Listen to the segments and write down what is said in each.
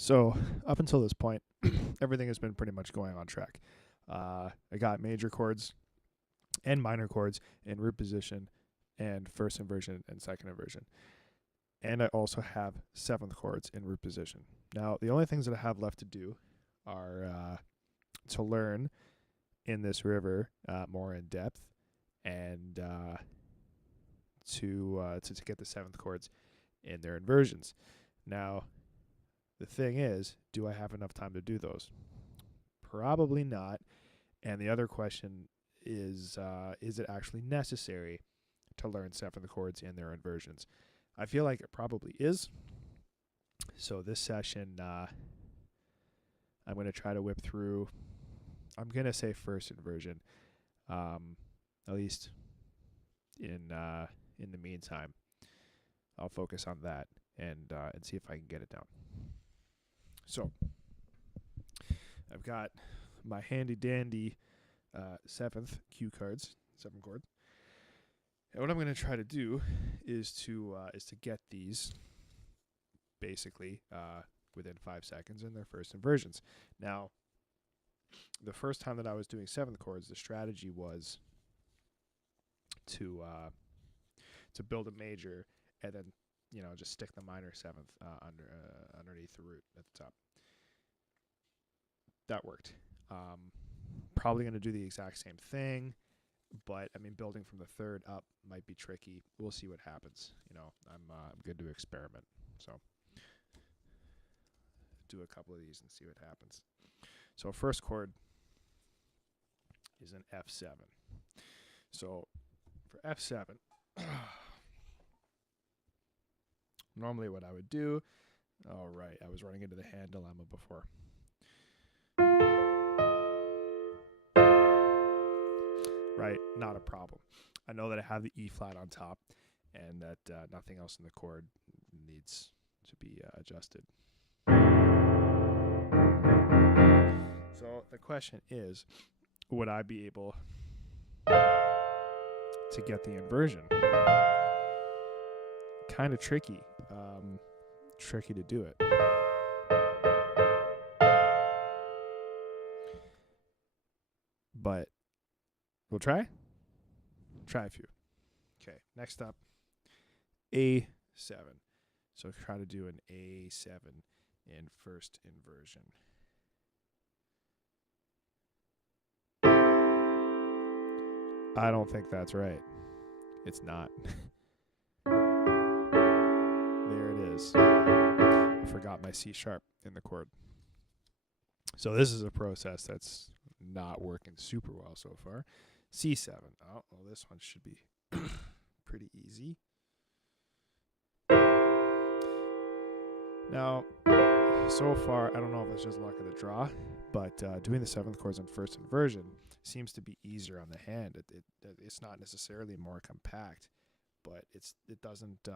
So up until this point, everything has been pretty much going on track. I got major chords and minor chords in root position and first inversion and second inversion. And I also have seventh chords in root position. Now, the only things that I have left to do are to learn in this river more in depth and to get the seventh chords in their inversions. Now, the thing is, do I have enough time to do those? Probably not. And the other question is it actually necessary to learn seventh chords in their inversions? I feel like it probably is. So this session, I'm going to try to whip through, I'm going to say first inversion, at least in the meantime. I'll focus on that and see if I can get it down. So I've got my handy dandy seventh cue cards, 7 chords. And what I'm going to try to do is to get these basically within 5 seconds in their first inversions. Now, the first time that I was doing seventh chords, the strategy was to build a major and then just stick the minor seventh underneath the root at the top. That worked. Probably going to do the exact same thing, but I mean, building from the third up might be tricky. We'll see what happens. I'm good to experiment. So do a couple of these and see what happens. So first chord is an F7. So for F7, normally what I would do, all right, I was running into the hand dilemma before. Right, not a problem. I know that I have the E flat on top and that nothing else in the chord needs to be adjusted. So the question is, would I be able to get the inversion? Kind of tricky. Tricky to do it. But we'll try. Try a few. Okay, next up, A7. So try to do an A7 in first inversion. I don't think that's right. It's not. There it is. I forgot my C sharp in the chord. So this is a process that's not working super well so far. C7. Oh, well, this one should be pretty easy. Now, so far, I don't know if it's just luck of the draw, but doing the seventh chords in first inversion seems to be easier on the hand. It's not necessarily more compact, but it doesn't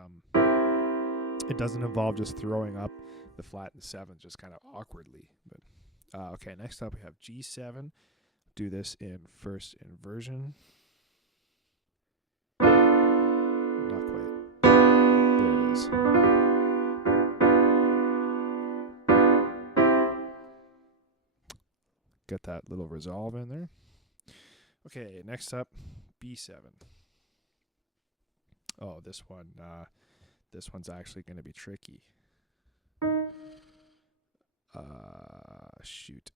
involve just throwing up the flat and seventh just kind of awkwardly. But okay, next up we have G7. Do this in first inversion. Not quite. There it is. Get that little resolve in there. Okay, next up, B7. Oh, this one's actually going to be tricky. Shoot.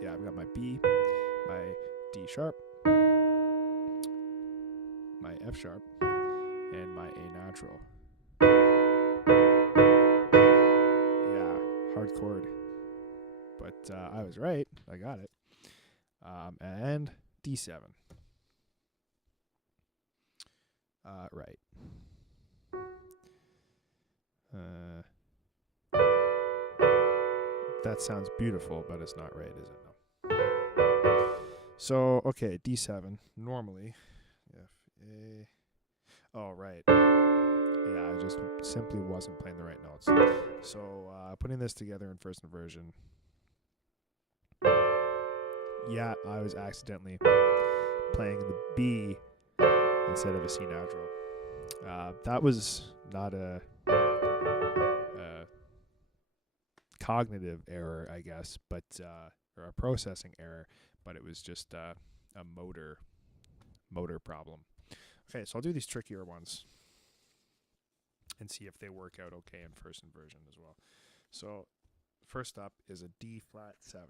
Yeah, I've got my B, my D sharp, my F sharp, and my A natural. Yeah, hard chord. But I was right. I got it. And D7. Right. That sounds beautiful, but it's not right, is it? No. So, okay, D7. Normally, F, A. Oh, right. Yeah, I just simply wasn't playing the right notes. So, putting this together in first inversion. Yeah, I was accidentally playing the B instead of a C natural. That was not a cognitive error, I guess, but or a processing error, but it was just a motor problem. Okay, so I'll do these trickier ones and see if they work out okay in first inversion as well. So first up is a D flat 7.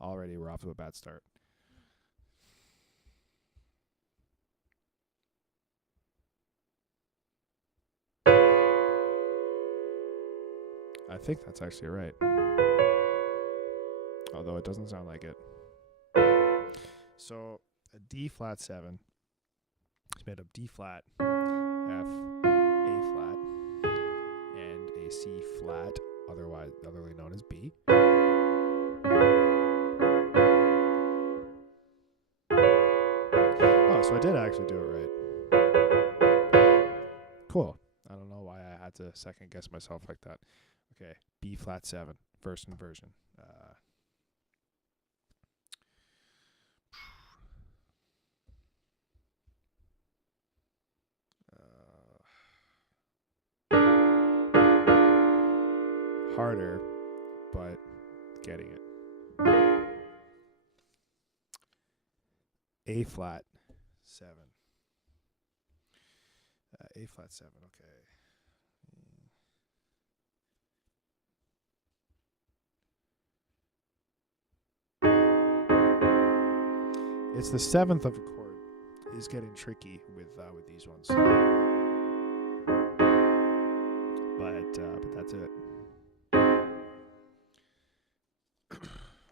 Already we're off to a bad start. I think that's actually right. Although it doesn't sound like it. So a D flat 7 is made of D flat, F, A flat, and a C flat, otherly known as B. Oh, so I did actually do it right. Cool. I don't know why I had to second guess myself like that. Okay, B flat 7, first inversion. Harder, but getting it. A flat 7. A flat 7, okay. It's the 7th of a chord. Is getting tricky with these ones. But that's it.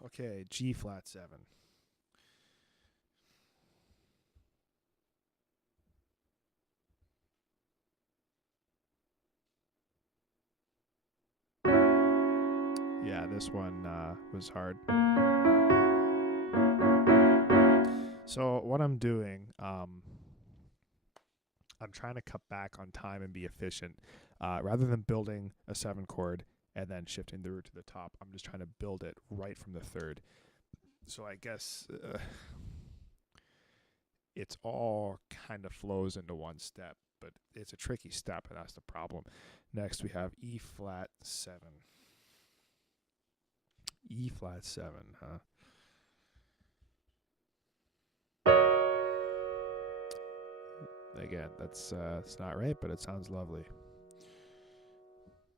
Okay, G flat 7. Yeah, this one was hard. So what I'm doing, I'm trying to cut back on time and be efficient. Rather than building a 7 chord and then shifting the root to the top, I'm just trying to build it right from the 3rd. So I guess it's all kind of flows into one step, but it's a tricky step, and that's the problem. Next, we have E flat 7. E flat 7, huh? Again, that's it's not right, but it sounds lovely.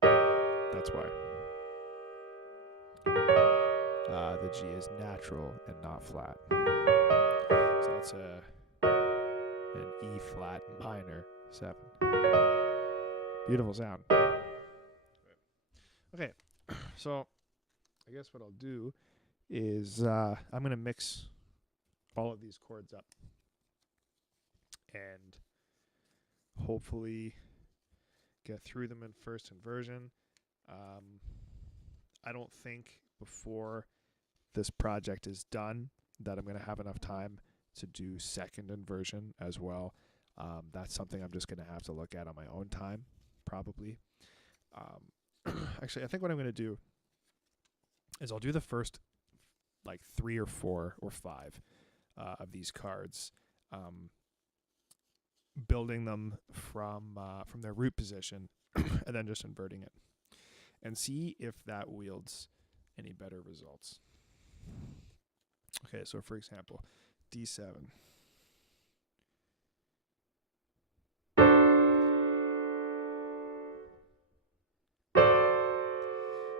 That's why. The G is natural and not flat. So that's an E flat minor 7. Beautiful sound. Okay, so I guess what I'll do is I'm going to mix all of these chords up and hopefully get through them in first inversion. I don't think before this project is done that I'm going to have enough time to do second inversion as well. That's something I'm just going to have to look at on my own time, probably. Actually, I think what I'm going to do is I'll do the first like 3 or 4 or 5 of these cards, building them from their root position and then just inverting it and see if that wields any better results. Okay, so for example, D7.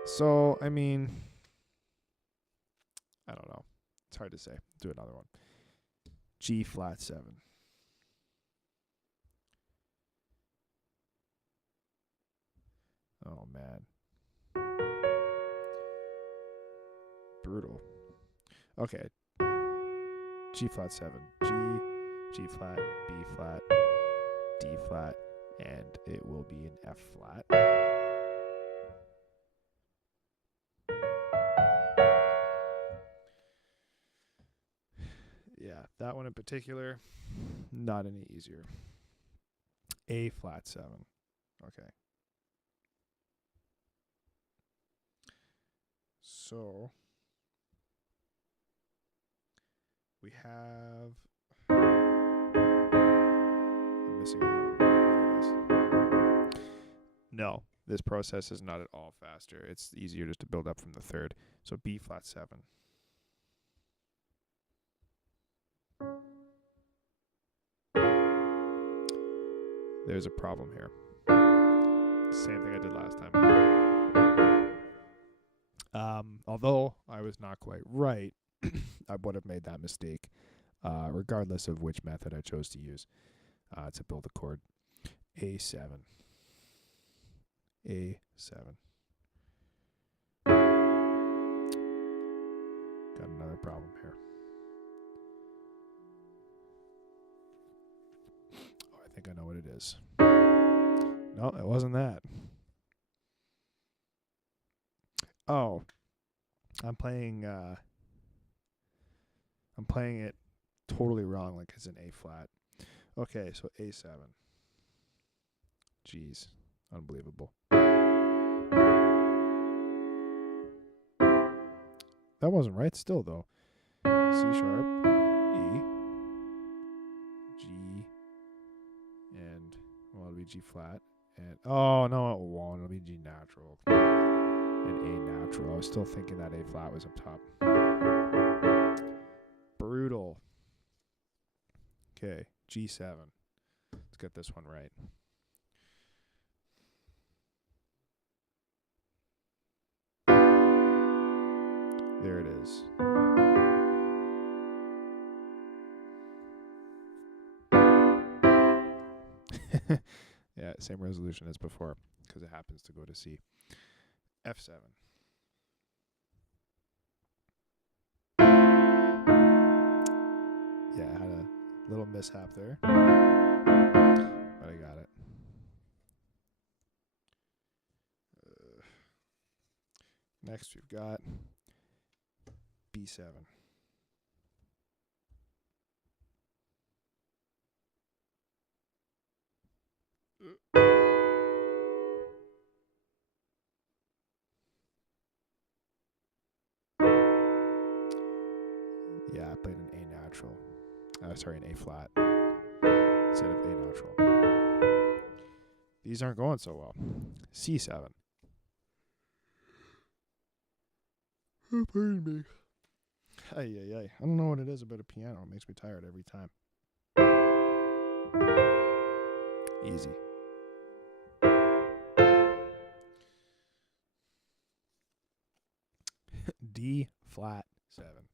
So, I mean, I don't know. It's hard to say. Do another one. G flat 7. Oh, man. Brutal. Okay. G flat 7. G flat, B flat, D flat, and it will be an F flat. Yeah, that one in particular, not any easier. A flat 7. Okay. So we have. I'm missing a note. There it is. No, this process is not at all faster. It's easier just to build up from the third. So B flat 7. There's a problem here. Same thing I did last time. Although I was not quite right, I would have made that mistake, regardless of which method I chose to use to build a chord. A7. A7. Got another problem here. Oh, I think I know what it is. No, it wasn't that. Oh, I'm playing it totally wrong, like it's an A flat. Okay, so A7. Jeez, unbelievable. That wasn't right still, though. C sharp, E, G, and, well, it'll be G flat. And, oh, no, it won't. It'll be G natural. And A natural. I was still thinking that A flat was up top. Brutal. Okay, G7. Let's get this one right. There it is. Yeah, same resolution as before, because it happens to go to C. F7. Yeah, I had a little mishap there, but I got it. Next, we've got B7. Yeah, I played an A natural. Sorry, an A flat instead of A natural. These aren't going so well. C7. Oh, pardon me. Ay. I don't know what it is about a piano. It makes me tired every time. Easy. D flat 7.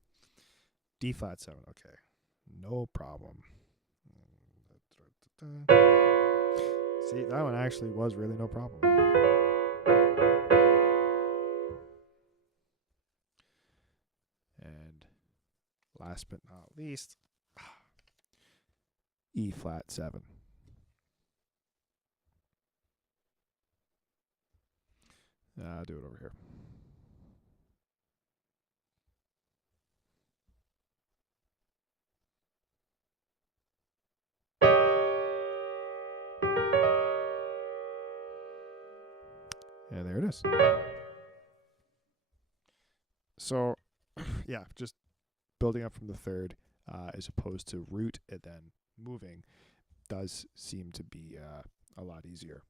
D flat 7. Okay. No problem. See, that one actually was really no problem. And last but not least, E flat 7. I'll do it over here. And there it is. So, yeah, just building up from the third as opposed to root and then moving does seem to be a lot easier.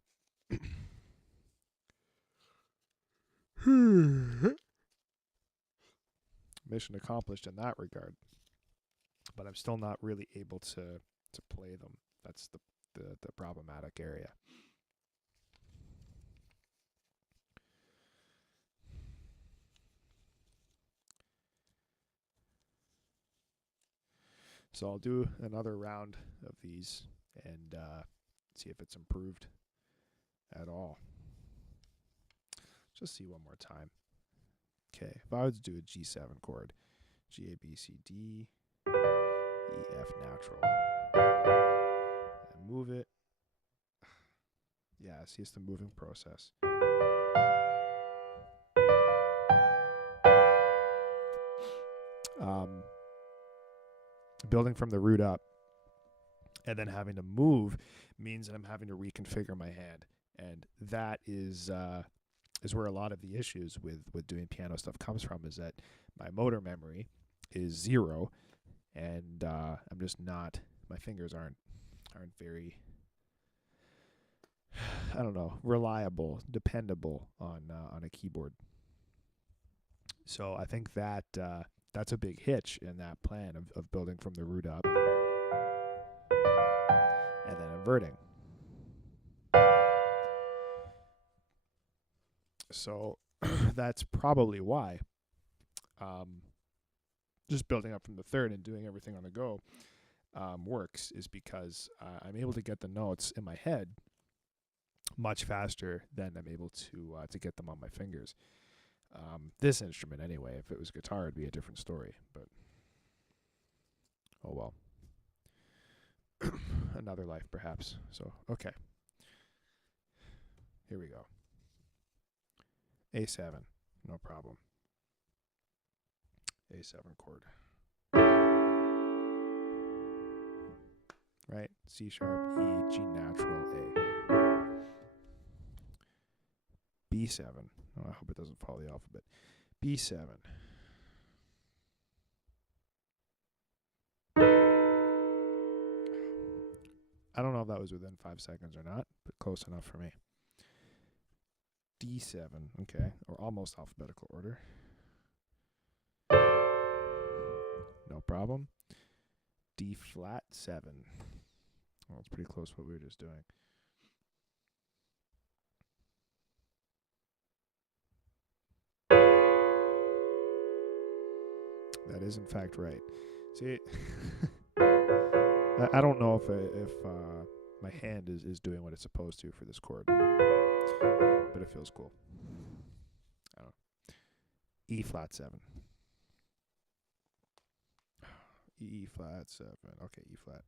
Mission accomplished in that regard. But I'm still not really able to play them. That's the problematic area. So I'll do another round of these and see if it's improved at all. Just see one more time. Okay, if I was to do a G7 chord, G, A, B, C, D, E, F natural, and move it. Yeah, see, it's the moving process. Building from the root up and then having to move means that I'm having to reconfigure my hand, and that is where a lot of the issues with doing piano stuff comes from, is that my motor memory is 0 and I'm just not. My fingers aren't very, I don't know, reliable, dependable on a keyboard. So I think that that's a big hitch in that plan of building from the root up and then inverting. So that's probably why just building up from the third and doing everything on the go works, is because I'm able to get the notes in my head much faster than I'm able to get them on my fingers. This instrument, anyway. If it was guitar, it'd be a different story. But oh well. Another life, perhaps. So okay, here we go. A7, no problem. A7 chord. Right? C sharp, E, G natural, A. B7. Oh, I hope it doesn't follow the alphabet. B7. I don't know if that was within 5 seconds or not, but close enough for me. D7, okay, or almost alphabetical order. No problem. D flat 7. Well, it's pretty close to what we were just doing. That is in fact right. See, I don't know if my hand is doing what it's supposed to for this chord, but it feels cool. I don't know. E flat 7. E flat 7. Okay, E flat.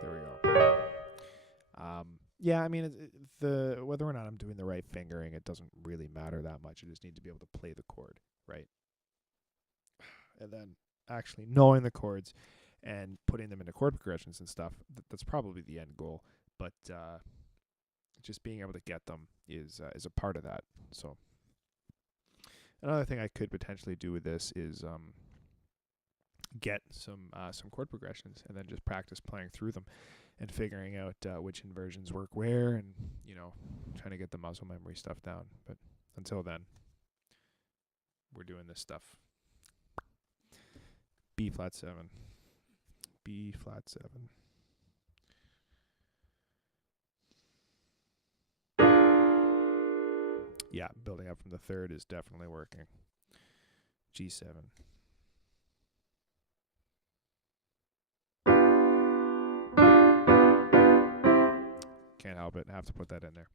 There we go. Yeah, I mean, the whether or not I'm doing the right fingering, it doesn't really matter that much. I just need to be able to play the chord, right? And then actually knowing the chords and putting them into chord progressions and stuff, that's probably the end goal. But just being able to get them is a part of that. So another thing I could potentially do with this is get some chord progressions and then just practice playing through them and figuring out which inversions work where, and trying to get the muscle memory stuff down. But until then, we're doing this stuff. B flat 7. B flat 7. Yeah, building up from the third is definitely working. G7. Can't help it. I have to put that in there.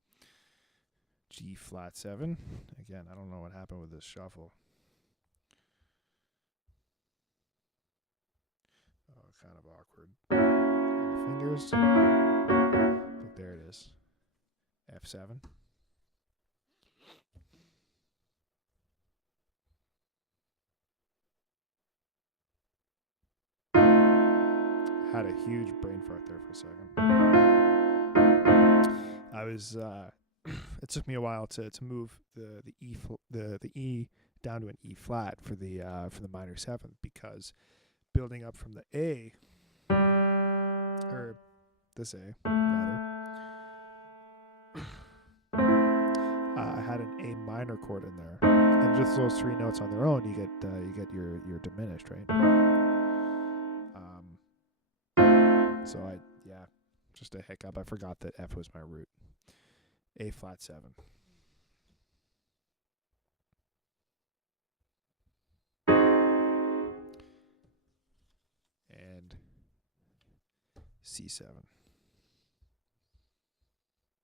G flat 7. Again, I don't know what happened with this shuffle. Oh, kind of awkward. Fingers. But there it is. F7. Had a huge brain fart there for a second. I was it took me a while to move the E down to an E flat for the minor 7th, because building up from the A, or this A rather, I had an A minor chord in there, and just those 3 notes on their own, you get your diminished, right? So just a hiccup. I forgot that F was my root. A flat 7. And C7.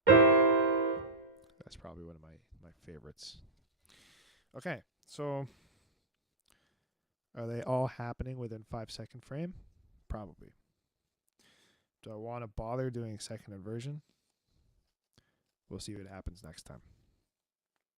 That's probably one of my favorites. Okay, so are they all happening within 5-second frame? Probably. Do I want to bother doing second inversion? We'll see what happens next time.